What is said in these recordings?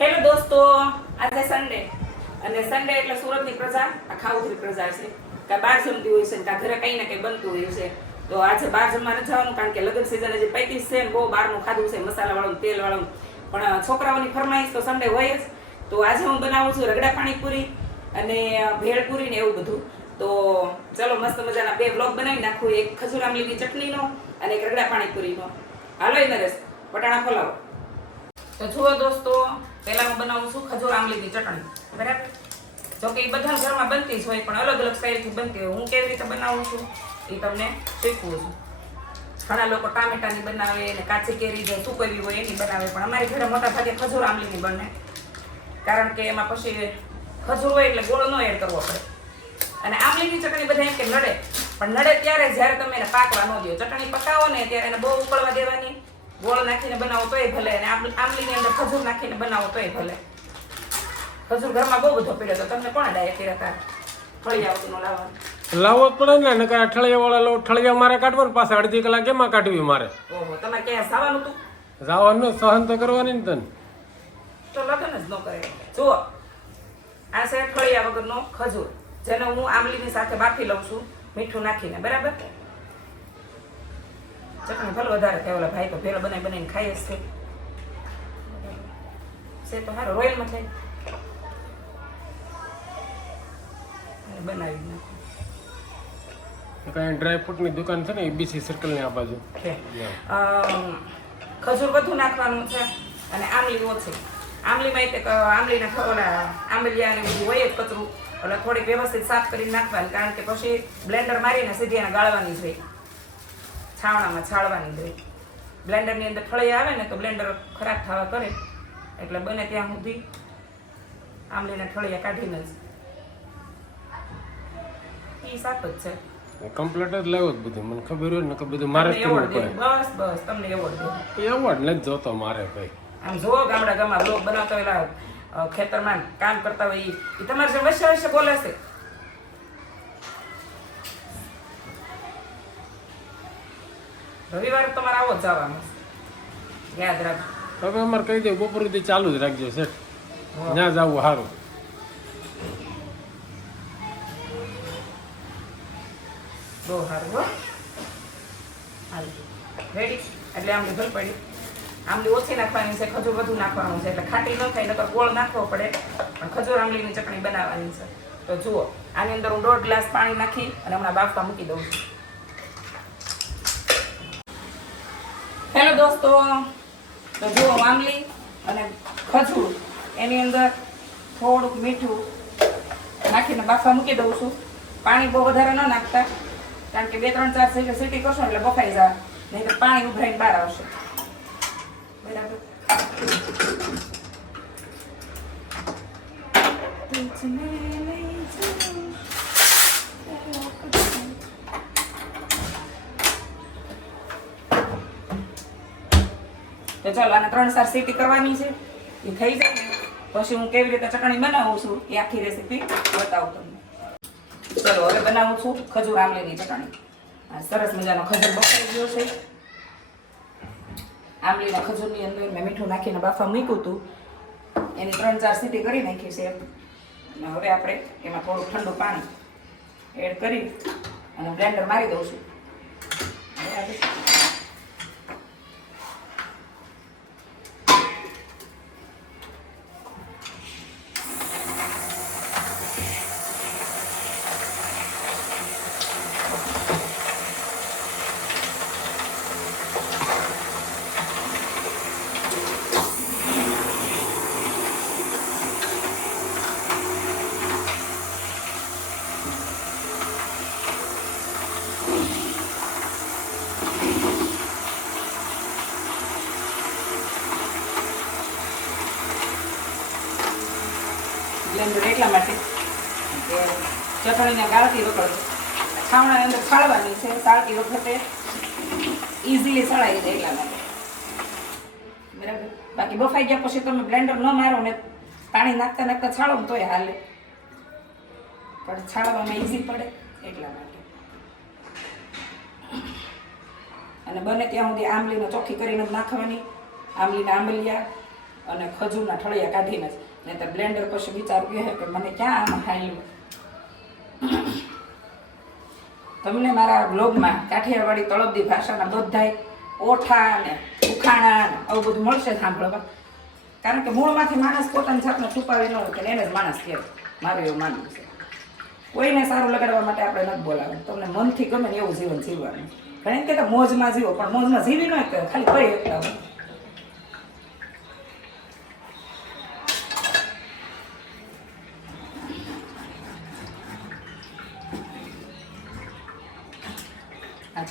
Hello દોસ્તો, આજે Sunday અને સન્ડે એટલે સુરતની પ્રજા, આ ઉધરી પ્રજા છે. કાં બહાર જમતી હોય છે કાં ઘરે કંઈ ને કંઈ બનતું હોય છે. તો આજે બહાર જમવા નથી કારણ કે લગ્ન સિઝન હજી પૈતીસ છે ને બહુ બહારનું ખાધું છે, મસાલાવાળું તેલવાળું. પણ છોકરાઓની ફરમાઈશ તો સન્ડે હોય જ. તો આજે હું બનાવું છું રગડા પાણીપુરી અને ભેળપુરી ને એવું બધું. તો, ચલો મસ્ત મજાના બે બ્લોગ બનાવી નાખું. એક ખજૂર આમલીની ચટણીનો અને એક રગડા પાણીપુરીનો. હાલો નરેશ પટાણા ફોલાવો. તો જુઓ દોસ્તો પહેલા હું બનાવું છું ખજૂર આમલીની ચટણી. બરાબર? જો કે એ બધા ઘરમાં બનતી જ હોય, પણ અલગ અલગ સ્ટાઇલથી બનતી હોય. હું કેવી રીતે બનાવું છું? એ તમને શીખવું છું. ઘણા લોકો ટામેટાની બનાવે ને કાચી કેરી જે સુકવી હોય એની બનાવે, પણ અમારી ઘરે મોટા ભાગે ખજૂર આમલીની બને. કારણ કે એમાં પછી ખજૂર હોય એટલે ગોળો ન એડ કરવો પડે. અને આમલીની ચટણી બધા એમ કે નડે. પણ નડે ત્યારે જ્યારે તમે એને પાકવા ન દો ચટણી પકાવો ને ત્યારે એને બહુ ઉકળવા દેવાની. ગોળ નાખીને બનાવો તોય ભલે. અને આમ- આમલીની અંદર ખજૂર નાખીને બનાવો તોય ભલે. ખજૂર ઘરમાં બહુ બધો પીડ્યો તો તમને કોણ ડાયે કર્યા હતા ફળી આવતું ન લાવવાનું લાવવો પડે ને નકર અઠળિયા વાળા લો ઠળિયા મારે કાઢવાનું પાછા અડધી કલાક એમાં કાઢવી મારે. ઓહો તમારે ક્યાં જવાનું હતું જવાનું સહન તો કરવાની ને તને. તો લગ્ન જ ન કરે. જુઓ આ છે ફળિયા વગરનો ખજૂર જેને હું આમલીની સાથે બાફી લઉં છું મીઠું નાખીને બરાબર? ચટણી ભલે વધારે થાય ઓલા ભાઈ તો ભેળ બનાવી બનાવીને ખાઈ જ છે. છે તો સારું રોયલમાં થાય બનાવી નાખું. કઈ ડ્રાયફ્રૂટની દુકાન છે ને બીસી સર્કલની આ બાજુ. ખજૂર બધું નાખવાનું છે અને આમલી ઓછી. આમલીમાં એક આમલીના ઓલા આંબલિયા ને બધું હોય જ કચરું. એટલે થોડીક વ્યવસ્થિત સાફ કરીને નાખવાની કારણ કે પછી બ્લેન્ડર મારીને સીધી એને ગાળવાની હોય છાવણામાં છાળવાની જ હોય બ્લેન્ડરની અંદર ઠળિયા આવે ને તો બ્લેન્ડર ખરાબ થવા કરે. એટલે બને ત્યાં સુધી આમલીના ઠળિયા કાઢીને જ. ઈ સાફ જ છે. કમ્પ્લીટ જ લાવ્યો બધું. મને ખબર હોય ને બધું મારે કરવું બસ બસ તમને એવોર્ડ દે. એવોર્ડ નથી જોતો મારે ભાઈ. આમ જો ગામડા ગામમાં બ્લોગ બનાવતા હોય ખેતરમાં કામ કરતા હોય એ તમારે જે વચ્ચે બોલે છે. રવિવારે તમારે આવો જ જવાનું. યાદ રાખજો હવે અમારે કહી દઉં બપોર સુધી ચાલુ જ રાખજો શેઠ ત્યાં જવું સારું બહુ સારું હો. રેડી એટલે આમ ભલ પડી. આમલી ઓછી નાખવાની છે ખજૂર વધુ નાખવાનું છે. એટલે ખાટી ન થાય નકર ગોળ નાખવો પડે. પણ ખજૂર આમલીની ચટણી બનાવવાની છે. તો જુઓ આની અંદર હું દોઢ ગ્લાસ પાણી નાખી અને હમણાં બાફવા મૂકી દઉં છું. હેલો દોસ્તો, તો જુઓ આમલી અને ખજૂર. એની અંદર થોડુંક મીઠું નાખીને બાફા મૂકી દઉં છું. પાણી બહુ વધારે ન નાખતા, કારણ કે બે, ત્રણ, ચાર સીટી સીટી કરશો એટલે બફાઈ જાય. નહીં તો પાણી ઉભરાઈને બહાર આવશે બરાબર તો ચાલો, આને ત્રણ ચાર સીટી કરવાની છે. એ થઈ જાય ને. પછી હું કેવી રીતે ચટણી બનાવું છું એ આખી રેસીપી બતાવું તમને. ચલો, હવે બનાવું છું ખજૂર આમલીની ચટણી. સરસ મજાનો ખજૂર બફાઈ ગયો છે. આમલીના ખજૂરની અંદર મેં મીઠું નાખીને બાફા મૂક્યું હતું. એની ત્રણ ચાર સીટી કરી નાખી છે. અને હવે આપણે એમાં થોડું ઠંડુ પાણી એડ કરી અને બ્લેન્ડર મારી દઉં છું બરાબર બ્લેન્ડર એટલા માટે કે ચટણીને ગાળતી વખતે છાવણાની અંદર ફાળવાની છે સાળતી વખતે ઇઝીલી સળાઈ જાય એટલા માટે. બરાબર? બાકી બફાઈ ગયા પછી તમે બ્લેન્ડર ન મારો ને પાણી નાખતા નાખતા છાળો તોય હાલે. પણ છાળવામાં ઇઝી પડે એટલા માટે. અને બને ત્યાં સુધી આંબલીને ચોખ્ખી કરીને જ નાખવાની. આંબલીના આંબલિયા અને ખજૂરના ઠળિયા કાઢીને જ. નહીં તો બ્લેન્ડર પછી વિચાર કહે કે મને ક્યાં આમ ખાયેલું તમને મારા બ્લોગમાં કાઠિયાવાડી તળપદી ભાષાના બધાય ઓઠા અને ઉખાણા ને આવું બધું મળશે સાંભળવા. કારણ કે મૂળમાંથી માણસ પોતાની જાતને છુપાવી ન હોય એને જ માણસ કહેવાય. મારું એવું માનવું છે. કોઈને સારું લગાડવા માટે આપણે નથી બોલાવે તમને મનથી ગમે ને એવું જીવન જીવવાનું. ઘણી કહેતા મોજમાં જીવો, પણ મોજમાં જીવી ન ખાલી કરી એકલા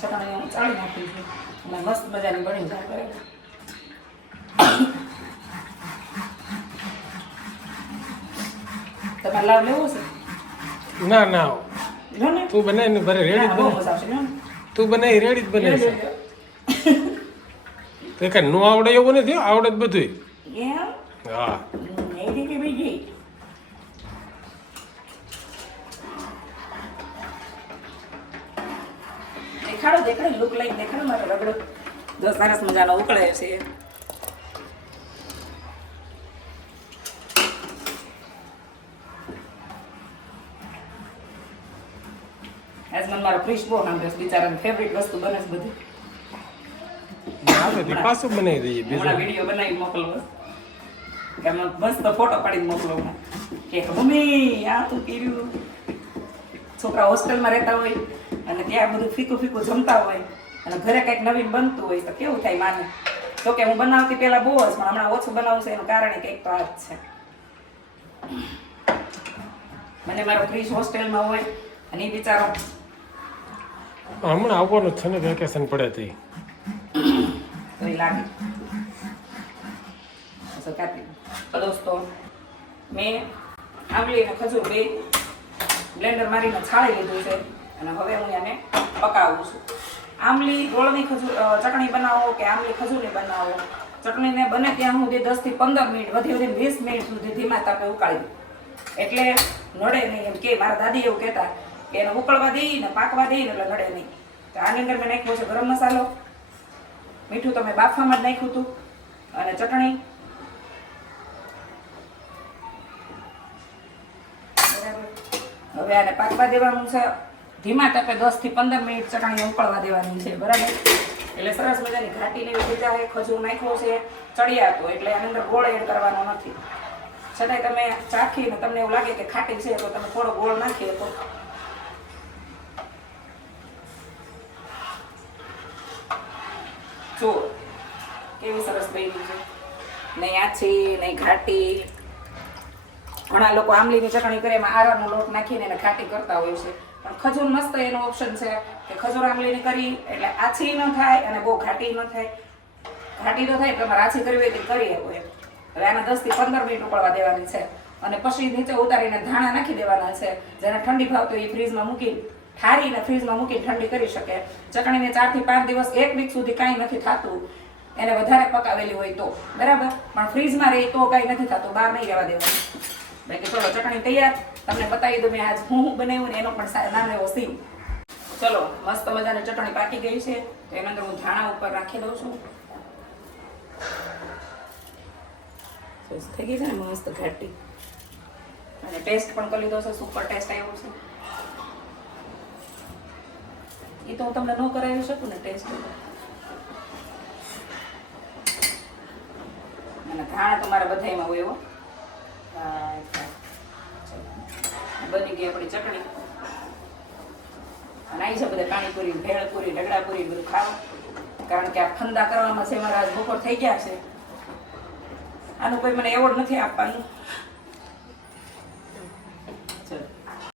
ચટણી હું ચાળી નાખી છું. અને મસ્ત મજાની બની જાય બરાબર. તમારે લાભ લેવો છે? ના ના. તું બનાવીને ભરે રેડી તું બનાવી રેડી જ બને છે. કાંઈ ન આવડે એવું નથી આવડે જ બધું હા હમ, એ રીતે બીજી દેખાડો દેખાડો લુક લઈને દેખાડો મારો રગડો. જો સરસ મજાનો ઉકળે છે. આજ મારો ફ્રીશ બહુ સાંભળે છે. બિચારાની ફેવરિટ વસ્તુ બને છે બધી. આવે પાછું બનાવી દઈએ હમણાં વીડિયો બનાવી મોકલવો કે મસ્ત ફોટો પાડીને મોકલો કે મમ્મી આ તું કર્યું. છોકરા હોસ્ટેલમાં રહેતા હોય. અને ત્યાં બધું ફીકું ફીકું જમતા હોય અને ઘરે કંઈક નવીન બનતું હોય તો કેવું થાય માને? તો કે હું બનાવતી પહેલા બહુ જ પણ હમણાં ઓછું બનાવું છે એનું કારણ કંઈક તો આ જ છે. મને મારો ક્રિશ હોસ્ટેલમાં હોય અને એ બિચારો હમણાં આવવાનું છે ને વેકેશન પડે તે. તો એ લાગે. તો કાપી દોસ્તો મેં આંબલી અને ખજૂર બે બ્લેન્ડર મારીને છાળી લીધું છે. અને હવે હું એને પકાવું છું. આંબલી, ગોળની ખજૂર ચટણી બનાવો કે આંબલી ખજૂરી બનાવો. ચટણીને બને ત્યાં સુધી દસથી પંદર મિનિટ, વધી વધી વીસ મિનિટ સુધી ધીમા તાપે ઉકાળી દઉં એટલે નડે નહીં એમ કે, મારા દાદી એવું કહેતા કે એને ઉકળવા દઈ ને પાકવા દઈ એટલે નડે નહીં. તો આની અંદર મેં નાખ્યો છે ગરમ મસાલો. મીઠું તમે બાફવામાં જ નાખ્યું હતું. અને ચટણી. હવે આને પાકવા દેવાનું છે. ધીમા તાપે દસથી પંદર મિનિટ ચટણી ઉકળવા દેવાની છે, બરાબર? એટલે સરસ મજાની ઘાટીને એવી રીતે છે ખજૂર નાખ્યો છે ચડિયાતો એટલે આની અંદર ગોળ એડ કરવાનો નથી. છતાંય તમે ચાખીને તમને એવું લાગે કે ખાટી છે, તો તમે થોડો ગોળ નાખીએ તો જો કેવી સરસ બની છે. નહીં આછી નહીં ઘાટી. ઘણા લોકો આંબલીની ચટણી કરે એમાં આરાનો લોટ નાખીને એને ઘાટી કરતા હોય છે. પણ ખજૂર મસ્ત એનો ઓપ્શન છે કે ખજૂર આંબલીની કરી, એટલે આછી ન થાય અને બહુ ઘાટી ન થાય. ઘાટી તો થાય તમારે આછી કરવી હોય તે કરી શકો એમ. હવે આના દસથી પંદર મિનિટ ઉકળવા દેવાની છે. અને પછી નીચે ઉતારીને ધાણા નાખી દેવાના છે. જેને ઠંડી ભાવતો એ ફ્રીજમાં મૂકી ઠારીને ફ્રીજમાં મૂકી ઠંડી કરી શકે. ચટણીને ચારથી પાંચ દિવસ એક વીક સુધી કાંઈ નથી થતું. એને વધારે પકાવેલી હોય તો. બરાબર? પણ ફ્રીજમાં રહી તો કાંઈ નથી થતું. બહાર નહીં રહેવા દેવાનું. બાકી ચલો, ચટણી તૈયાર. તમને બતાવી દઉં મેં આજ હું હું બનાવ્યું ને એનો પણ નાનો એવો સીન ચલો, મસ્ત મજાની ચટણી પાકી ગઈ છે. તો એના અંદર હું ધાણા ઉપર રાખી દઉં છું. થઈ ગઈ છે ને મસ્ત ઘાટી. અને ટેસ્ટ પણ કરી લીધો છે, સુપર ટેસ્ટ આવ્યો છે. એ તો હું તમને ન કરાવી શકું ને ટેસ્ટ. અને ધાણા તો મારા બધાયમાં હોય એવો હા, એટલે. ચલો. બની ગઈ આપણી ચટણી. આવી છે બધા પાણીપુરી, ભેળપુરી ઢગડાપુરી બધું ખાવ. કારણ કે આ ફંદા કરવામાં છે મારા બપોર થઈ ગયા છે. આનું કોઈ મને એવોર્ડ નથી આપવાનું.